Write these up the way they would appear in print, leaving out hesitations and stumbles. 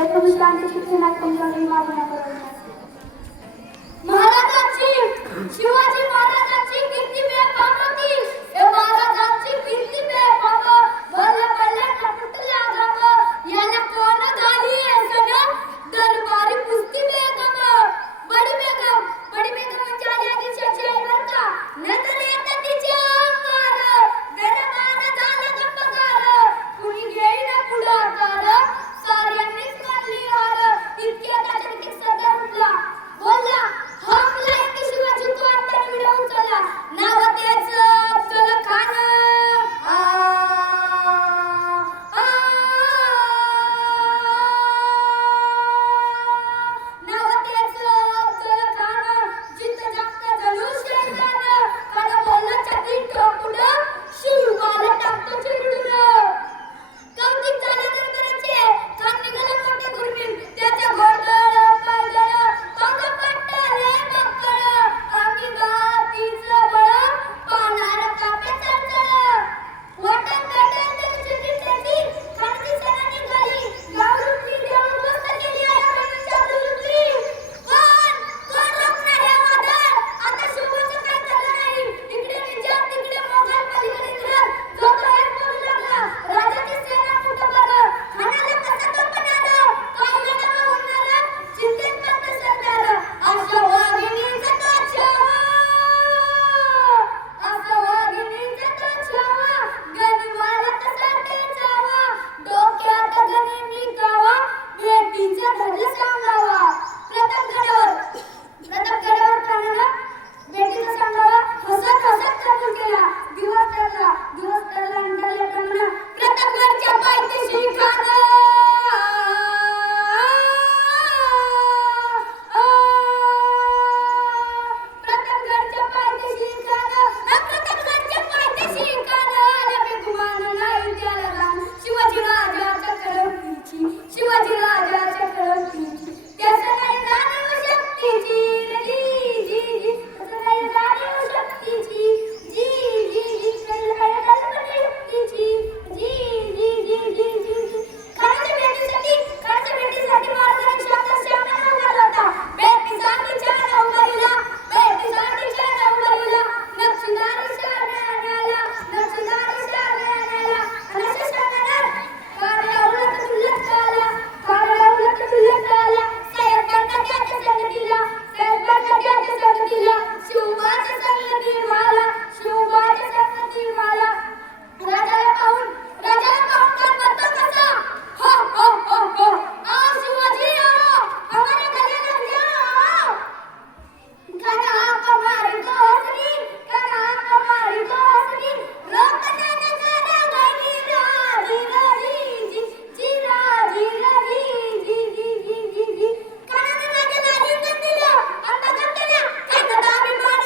विश्रांती शिक्षणात तुमच्याकडे मागण्या करत महाराजांची शिवाजी महाराजांची कीर्ती बेफाम होती. हे महाराजांची कीर्ती बेफाम भले भले कपटल्या गाव याला कोण झाली असन दरबारी कुस्ती बेगम बडी बेगम म्हणजे आली आदिशाची आई बर का नजर येत तिच्या अंगार दरबार झाला गप्पगार कुणी घेईन पुढाकार साऱ्यांनीच मानली हार इतक्या त्याच्या सदर उठला बोलला हमला एक शिवाजी तो आता व्हिडिओ उचलला नाव त्याचं अफजल खान नाव त्याचं अफजल खान जिथं जास्त जणू शेजान खान बोलला छाती ठोकून शिवाला टाकतो चिरडून कौतिक झालं दरबाराचे खान निघाला मोठे गुरमीन त्याच्या घोडदळ पायदळ अंग पट्टले मक्कळ अंगी गातीचं बळ पानार कापे चढचळ वाटण पेटण त्याची चिठ्ठी खानची सेना निघाली गावरूनची देऊन मस्त केली आहे म्हणून चालूली कोण रोखणार हे वादळ आता शिवाचं काय झालं नाही इकडे निजाम तिकडे मोगल पलीकडे इंग्रज जो तो एक बोलू लागला राजाची सेना कुठं बघ खानाला कसं कंपणार काय गडबड होणार चिंतेत मत सरदार असं वाघिणीचं ताछावा असं वाघिणीचं ताछावा गनिवाला तसा टेचावा डोक्यात गणी मिकावा बेटीचं धरलं सांगावा प्रतापगडावर खानानं बेटीचं सांगावा हसत हसत कबूल केला दिवस टळला अंधारल्या क्रमानं प्रतापगडच्या पायथ्याशी खान प्रतापगडच्या पायथ्याशी खान आल्या बेगुमान नाही त्याला रान शिवाजी राजाच्या कळवतीची त्याचं नाही जाणीव शक्तीची रे जी त्याचं नाही जाणीव शक्तीची जी त्याचं नाही जाणीव शक्तीची जी खानाच्या भेटीसाठी महाराजांनी शब्द उभारला होता भेटीसाठी छान उभारला नक्षीदारी शहर आणायला अशा शहरात कार्य उलट दुलट आला साहेबांना त्याच्या संगतीला शिवबाच्या संगती मला राजाला पाहून कान करतो कसा हो आओ शिवाजी आओ हमारे गले लग जाओ कना हमारी दोस्ती रोकने नजर गई राजी कनाने लागेला लिंगन दिलं अंतगंतल्या कन्नदाभिमान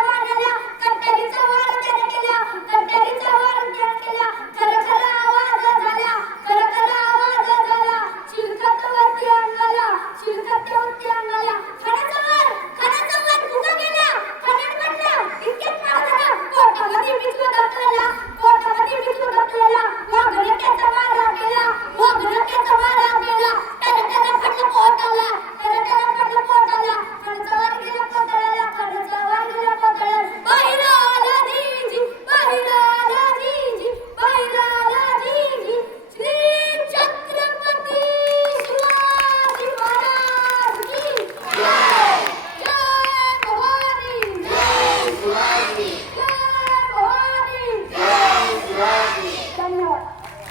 मानला कट्टरीचा वार त्याने केला खर आवाज झाला चिलखतवरती अंगाला खानाचा वर फुगा गेला खाण्यात म्हटलं इतक्यात महाराजांना पोटामध्ये बिचवा दाखवला